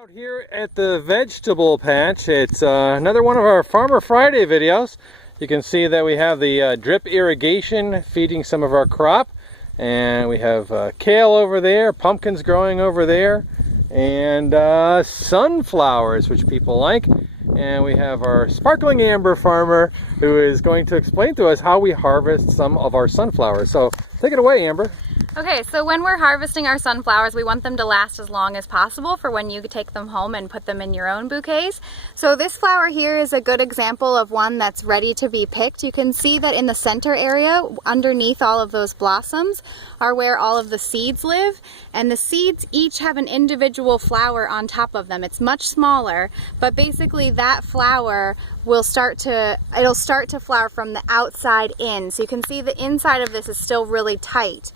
Out here at the vegetable patch, it's another one of our Farmer Friday videos. You can see that we have the drip irrigation feeding some of our crop, and we have kale over there, pumpkins growing over there, and sunflowers, which people like. And we have our sparkling amber farmer who is going to explain to us how we harvest some of our sunflowers. So take it away, Amber. Okay, so when we're harvesting our sunflowers, we want them to last as long as possible for when you take them home and put them in your own bouquets. So this flower here is a good example of one that's ready to be picked. You can see that in the center area, underneath all of those blossoms, are where all of the seeds live. And the seeds each have an individual flower on top of them. It's much smaller, but basically that flower will start to flower from the outside in. So you can see the inside of this is still really tight.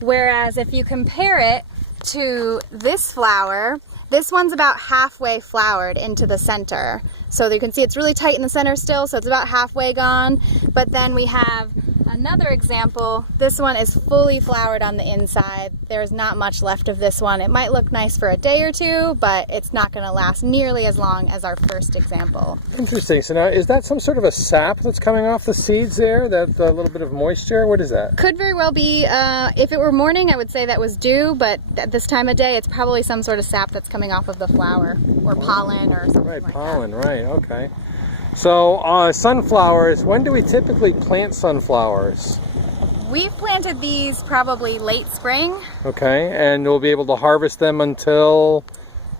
Whereas if you compare it to this flower, this one's about halfway flowered into the center. So you can see it's really tight in the center still, so it's about halfway gone. But then we have another example. This one is fully flowered on the inside. There's not much left of this one. It might look nice for a day or two, but it's not going to last nearly as long as our first example. Interesting. So now, is that some sort of a sap that's coming off the seeds there? That a little bit of moisture? What is that? Could very well be. If it were morning, I would say that was dew, but at this time of day, it's probably some sort of sap that's coming off of the flower, or pollen, or something like that. Pollen, right, okay. So sunflowers, when do we typically plant sunflowers? We've planted these probably late spring. Okay, and we'll be able to harvest them until?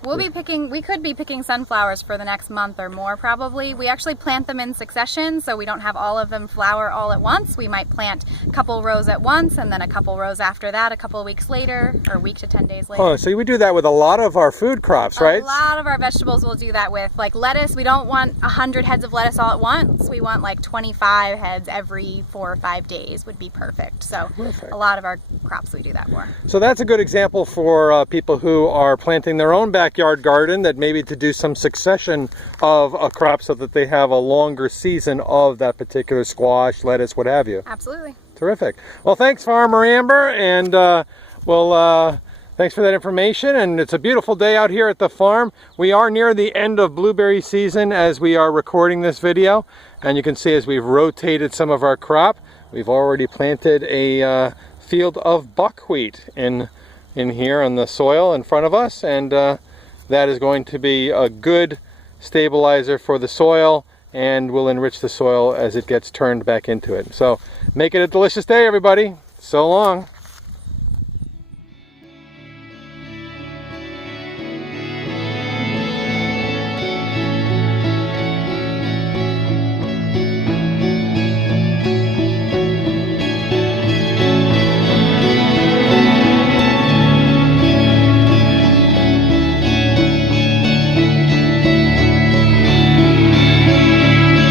We could be picking sunflowers for the next month or more probably. We actually plant them in succession, so we don't have all of them flower all at once. We might plant a couple rows at once and then a couple rows after that a couple of weeks later, or a week to 10 days later. Oh, so we do that with a lot of our food crops, right? A lot of our vegetables we'll do that with. Like lettuce, we don't want 100 heads of lettuce all at once. We want like 25 heads every 4 or 5 days would be perfect. So perfect. A lot of our crops we do that for. So that's a good example for people who are planting their own backyard garden, that maybe to do some succession of a crop so that they have a longer season of that particular squash, lettuce, what have you. Absolutely. Terrific. Well, thanks, Farmer Amber, and thanks for that information. And it's a beautiful day out here at the farm. We are near the end of blueberry season as we are recording this video, and you can see as we've rotated some of our crop, we've already planted a field of buckwheat in here on the soil in front of us, and that is going to be a good stabilizer for the soil and will enrich the soil as it gets turned back into it. So make it a delicious day, everybody. So long.